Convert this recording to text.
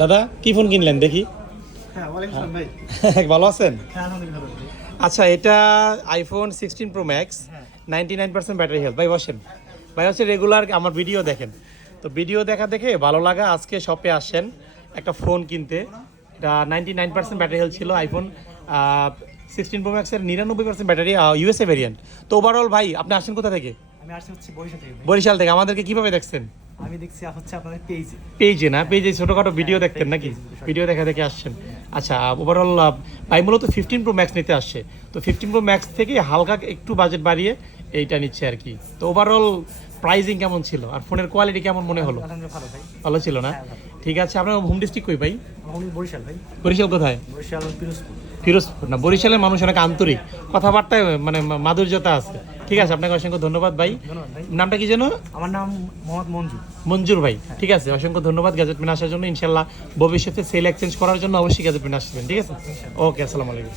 দাদা কি ফোন কিনলেন দেখি? হ্যাঁ, ওয়ালাইকুম আসসালাম ভাই। ভালো আছেন? হ্যাঁ, আলহামদুলিল্লাহ ভালো আছি। আচ্ছা, এটা iPhone 16 pro max, 99% battery health. ভাই বসেন। ভাই হচ্ছে রেগুলার আমার ভিডিও দেখেন, তো ভিডিও দেখা দেখে ভালো লাগা আজকে শপে আসেন একটা ফোন কিনতে। এটা 99% ব্যাটারি হেলথ ছিল, আইফোন 16 প্রো ম্যাক্সের 99% ব্যাটারি, ইউএসএ ভেরিয়েন্ট। তো ওভারঅল ভাই আপনি আসেন কোথা থেকে? আমি আসছি হচ্ছে বরিশাল থেকে ভাই। বরিশাল থেকে। আমাদেরকে কিভাবে দেখছেন? আমি দেখছি হচ্ছে আপনাদের পেজে। পেজে না? পেজে ছোটোখাটো ভিডিও দেখতেন নাকি? পেজে। ভিডিও দেখা দেখে আসছেন। আচ্ছা, ওভারঅল ভাই মূলত 15 প্রো ম্যাক্স নিতে আসছে, তো 15 প্রো ম্যাক্স থেকে হালকা একটু বাজেট বাড়িয়ে এইটা নিচ্ছে আর কি। তো ওভারঅল প্রাইসিং কেমন ছিল আর ফোনের কোয়ালিটি কেমন মনে হলো? আলহামদুলিল্লাহ ভালো ভাই। ভালো ছিল না? হ্যাঁ, ভালো। ঠিক আছে, আপনার হোম ডিস্ট্রিক্ট কই ভাই? আমি বরিশাল ভাই। বরিশাল কোথায়? বরিশাল পিরোজপুর। ফিরোজপুর না? বরিশালের মানুষ অনেক আন্তরিক, কথাবার্তায় মানে মাধুর্যতা আছে। ঠিক আছে, আপনাকে অসংখ্য ধন্যবাদ ভাই। ধন্যবাদ ভাই। নামটা কি যেন? আমার নাম মোহাম্মদ মঞ্জু। মঞ্জুর ভাই। ঠিক আছে, অসংখ্য ধন্যবাদ গ্যাজেট মেনে আসার জন্য। ইনশাল্লাহ ভবিষ্যতে সেল এক্সচেঞ্জ করার জন্য অবশ্যই গ্যাজেট মেনে আসবেন। ঠিক আছে, ওকে, আসসালামু আলাইকুম।